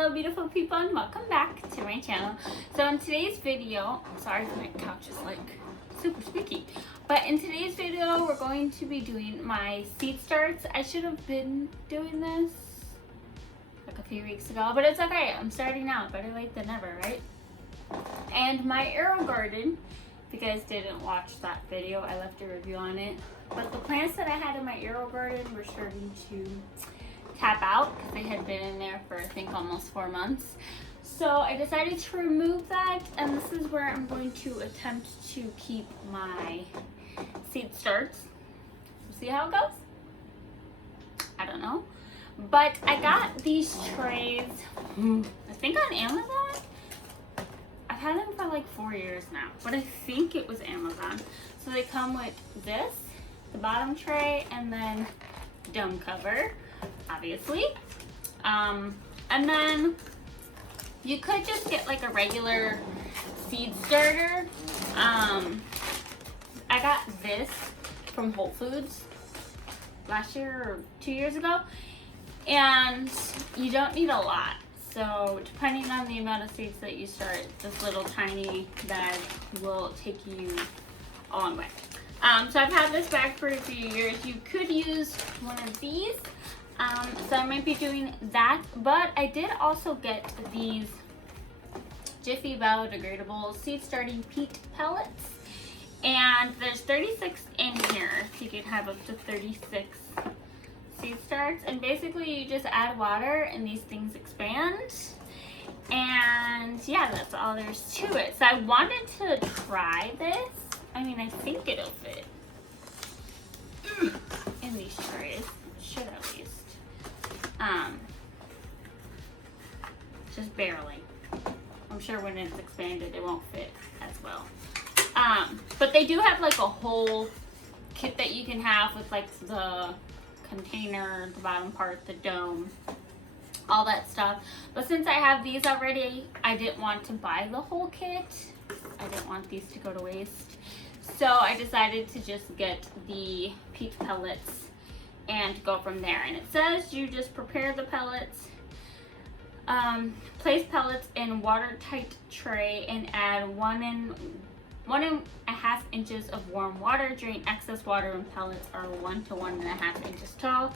Hello beautiful people and welcome back to my channel. So in today's video, sorry my couch is like super squeaky, but in today's video we're going to be doing my seed starts. I should have been doing this like a few weeks ago, but it's okay. I'm starting now. Better late than never, right? And my arrow garden, if you guys didn't watch that video, I left a review on it. But the plants that I had in my arrow garden were starting to tap out because they had been in there for I think almost 4 months. So I decided to remove that, and this is where I'm going to attempt to keep my seed starts. See how it goes? I don't know. But I got these trays, I think on Amazon. I've had them for like 4 years now, but I think it was Amazon. So they come with this, the bottom tray, and then dome cover, obviously. And then you could just get like a regular seed starter. I got this from Whole Foods last year or 2 years ago, and you don't need a lot. So depending on the amount of seeds that you start, this little tiny bag will take you a long way. So I've had this bag for a few years. You could use one of these. So I might be doing that, but I did also get these Jiffy biodegradable seed starting peat pellets, and there's 36 in here, so you can have up to 36 seed starts, and basically you just add water and these things expand, and yeah, that's all there's to it. So I wanted to try this. I mean, I think it'll fit in these trays. It should at least. Just barely. I'm sure when it's expanded it won't fit as well. But they do have like a whole kit that you can have with like the container, the bottom part, the dome, all that stuff. But since I have these already, I didn't want to buy the whole kit. I didn't want these to go to waste. So I decided to just get the peat pellets and go from there. And it says you just prepare the pellets, place pellets in watertight tray and add 1.5 inches of warm water. Drain excess water when pellets are 1 to 1.5 inches tall.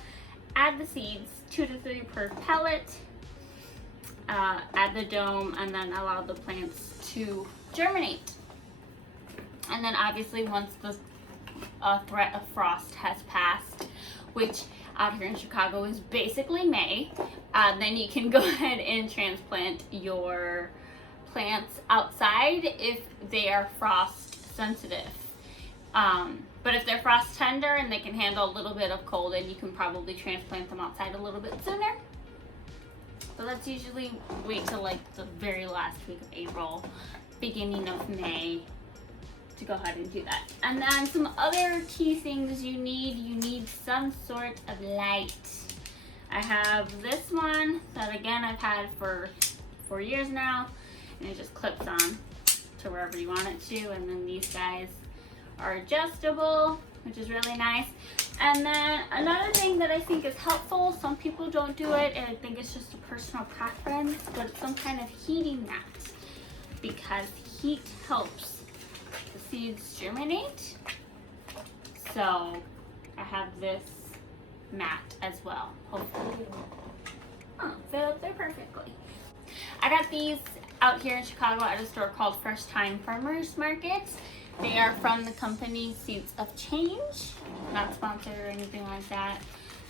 Add the seeds, 2 to 3 per pellet. Add the dome and then allow the plants to germinate. And then obviously once the threat of frost has passed, which out here in Chicago is basically May, then you can go ahead and transplant your plants outside if they are frost sensitive. But if they're frost tender and they can handle a little bit of cold, then you can probably transplant them outside a little bit sooner. So that's usually wait till like the very last week of April, beginning of May, to go ahead and do that. And then some other key things you need some sort of light. I have this one that again I've had for 4 years now, and it just clips on to wherever you want it to, and then these guys are adjustable, which is really nice. And then another thing that I think is helpful, some people don't do it, and I think it's just a personal preference, but it's some kind of heating mat, because heat helps the seeds germinate. So I have this mat as well. Hopefully it will fit up there perfectly. I got these out here in Chicago at a store called First Time Farmers Market. They are from the company Seeds of Change. Not sponsored or anything like that.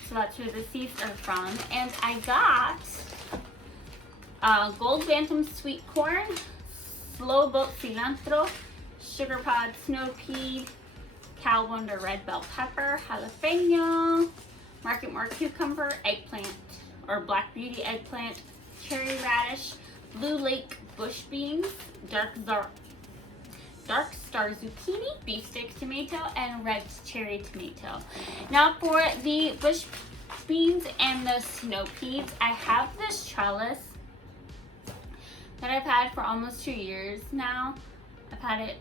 So that's where the seeds are from. And I got Gold Bantam Sweet Corn, Slow Boat Cilantro, Sugar Pod Snow Pea, Cal Wonder Red Bell Pepper, Jalapeno, Market More Cucumber, Eggplant, or Black Beauty Eggplant, Cherry Radish, Blue Lake Bush Beans, Dark Star Zucchini, Beefsteak Tomato, and Red Cherry Tomato. Now for the bush beans and the snow peas, I have this trellis that I've had for almost 2 years now. I've had it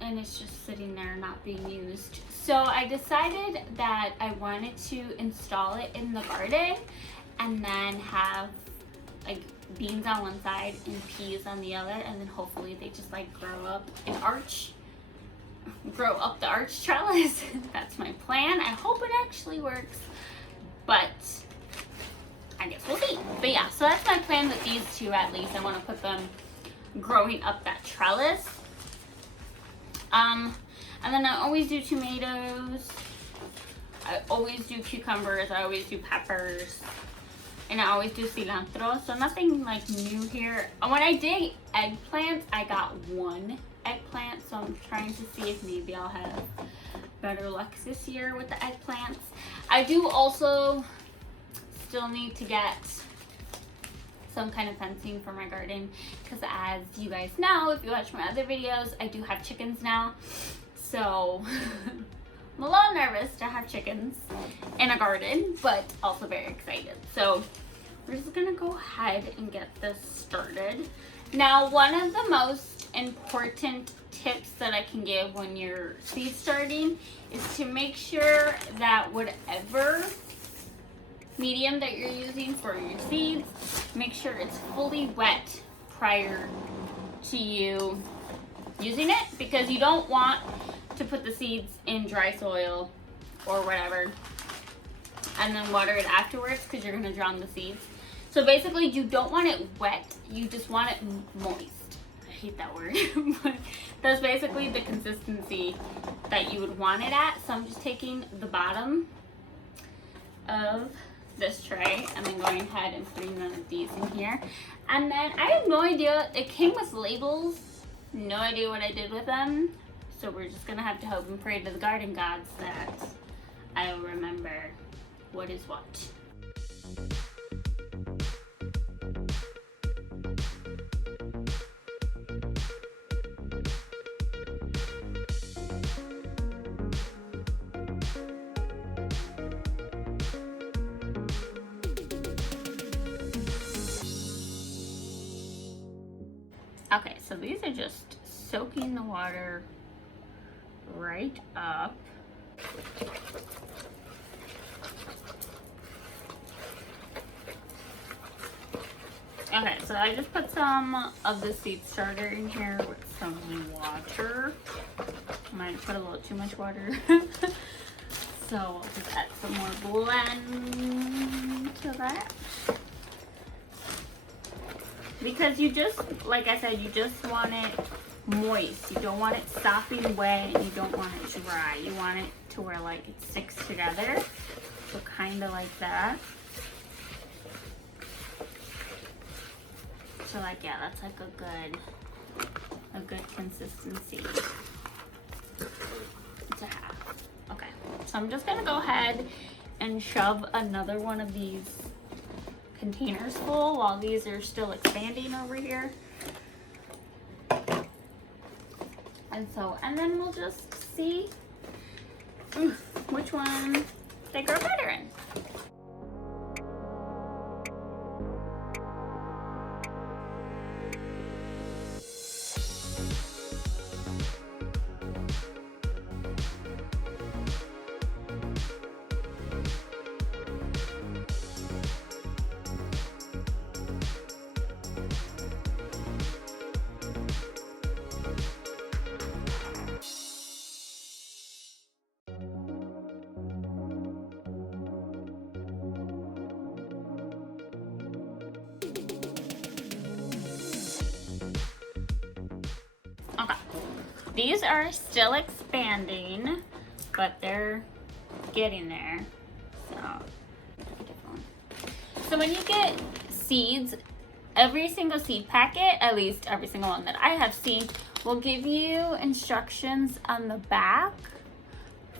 and it's just sitting there not being used. So I decided that I wanted to install it in the garden and then have like beans on one side and peas on the other, and then hopefully they just like grow up the arch trellis. That's my plan. I hope it actually works, but I guess we'll see. But yeah, so that's my plan with these two at least. I want to put them growing up that trellis. And then I always do tomatoes. I always do cucumbers. I always do peppers. And I always do cilantro. So nothing like new here. When I did eggplants, I got one eggplant. So I'm trying to see if maybe I'll have better luck this year with the eggplants. I do also still need to get some kind of fencing for my garden, because as you guys know, if you watch my other videos, I do have chickens now. So I'm a little nervous to have chickens in a garden, but also very excited. So we're just gonna go ahead and get this started. Now, one of the most important tips that I can give when you're seed starting is to make sure that whatever medium that you're using for your seeds, make sure it's fully wet prior to you using it, because you don't want to put the seeds in dry soil or whatever and then water it afterwards, because you're going to drown the seeds. So basically you don't want it wet, you just want it moist. I hate that word, but that's basically the consistency that you would want it at. So I'm just taking the bottom of this tray and then going ahead and putting one of these in here. And then I have no idea, it came with labels, no idea what I did with them. So we're just gonna have to hope and pray to the garden gods that I'll remember what is what. Okay, so these are just soaking the water right up. Okay, so I just put some of the seed starter in here with some water. I might have put a little too much water. So I'll just add some more blend to that. Because you just, like I said, you just want it moist. You don't want it sopping wet, and you don't want it dry. You want it to where like it sticks together. So kind of like that. So like, yeah, that's like a good consistency to have. Okay, so I'm just gonna go ahead and shove another one of these containers full while these are still expanding over here. And then we'll just see which one they grow better in. Okay, these are still expanding, but they're getting there. So when you get seeds, every single seed packet, at least every single one that I have seen, will give you instructions on the back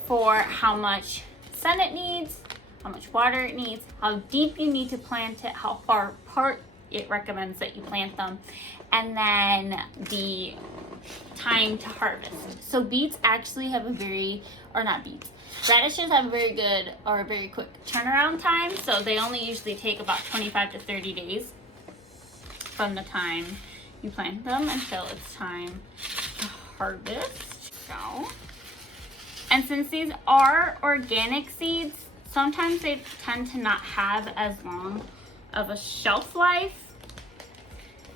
for how much sun it needs, how much water it needs, how deep you need to plant it, how far apart it recommends that you plant them, and then the time to harvest. So beets actually have a very, or not beets, radishes have a very good or a very quick turnaround time. So they only usually take about 25 to 30 days from the time you plant them until it's time to harvest. So, and since these are organic seeds, sometimes they tend to not have as long of a shelf life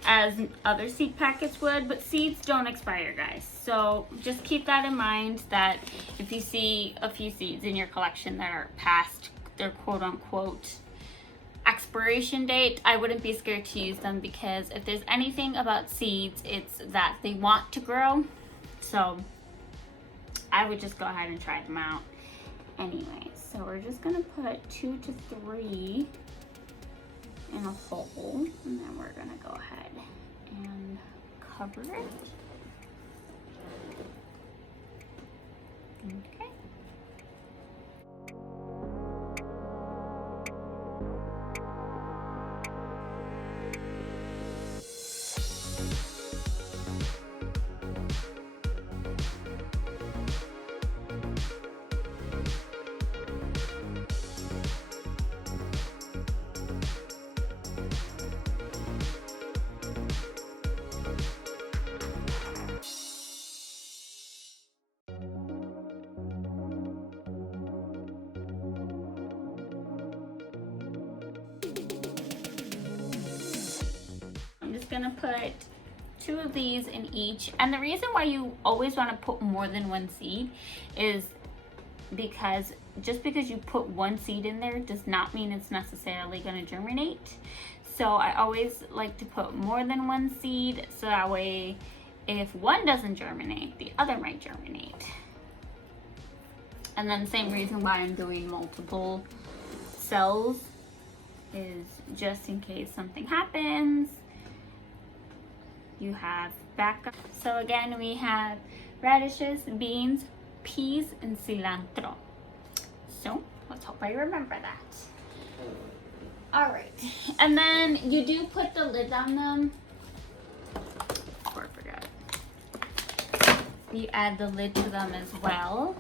as other seed packets would, but seeds don't expire, guys. So just keep that in mind, that if you see a few seeds in your collection that are past their quote-unquote expiration date, I wouldn't be scared to use them, because if there's anything about seeds, it's that they want to grow. So I would just go ahead and try them out anyway. So we're just gonna put 2 to 3 in a hole, and then we're gonna go ahead and cover it. Okay. Gonna put 2 of these in each, and the reason why you always want to put more than 1 seed is because just because you put 1 seed in there does not mean it's necessarily going to germinate. So I always like to put more than 1 seed, so that way if one doesn't germinate, the other might germinate. And then same reason why I'm doing multiple cells is just in case something happens, you have backup. So again, we have radishes, beans, peas, and cilantro. So let's hope I remember that. All right, and then you do put the lid on them. Before I forgot, you add the lid to them as well.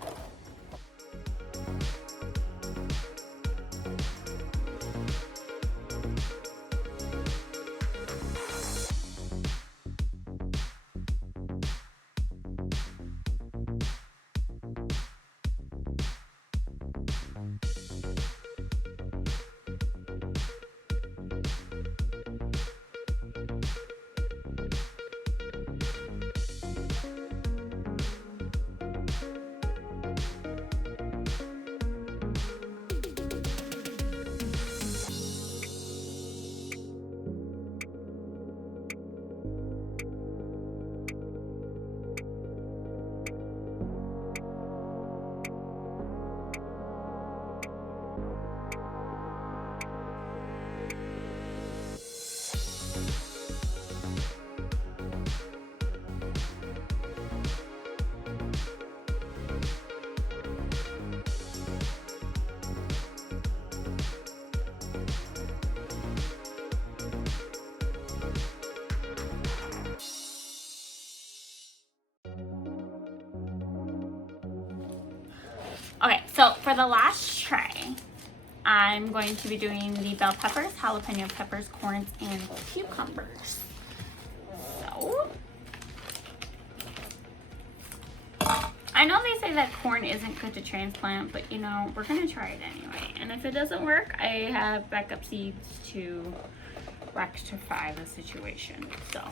Okay, so for the last tray, I'm going to be doing the bell peppers, jalapeno peppers, corns, and cucumbers. So, I know they say that corn isn't good to transplant, but you know, we're gonna try it anyway. And if it doesn't work, I have backup seeds to rectify the situation, so.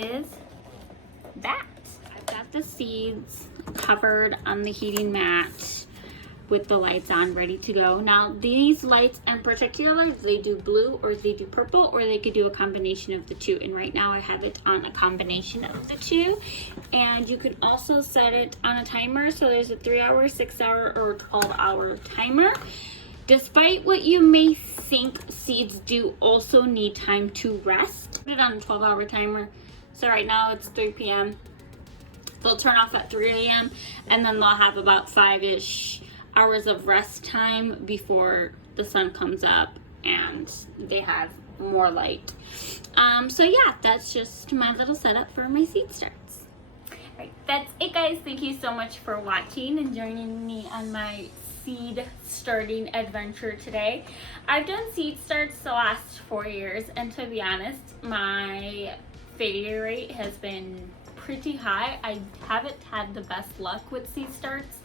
is that. I've got the seeds covered on the heating mat with the lights on, ready to go. Now these lights in particular, they do blue or they do purple, or they could do a combination of the two. And right now I have it on a combination of the two. And you can also set it on a timer. So there's a 3-hour, 6-hour, or 12-hour timer. Despite what you may think, seeds do also need time to rest. Put it on a 12-hour timer. So right now it's 3 p.m. They'll turn off at 3 a.m. and then they'll have about 5-ish hours of rest time before the sun comes up and they have more light. So yeah, that's just my little setup for my seed starts. Alright, that's it guys. Thank you so much for watching and joining me on my seed starting adventure today. I've done seed starts the last 4 years, and to be honest, my failure rate has been pretty high. I haven't had the best luck with seed starts.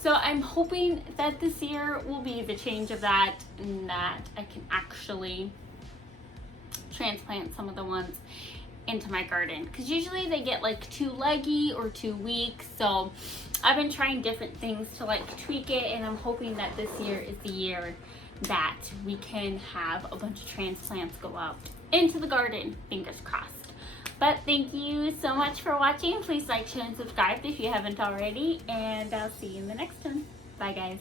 So I'm hoping that this year will be the change of that, and that I can actually transplant some of the ones into my garden, because usually they get like too leggy or too weak. So I've been trying different things to like tweak it, and I'm hoping that this year is the year that we can have a bunch of transplants go out into the garden. Fingers crossed. But thank you so much for watching. Please like, share, and subscribe if you haven't already. And I'll see you in the next one. Bye, guys.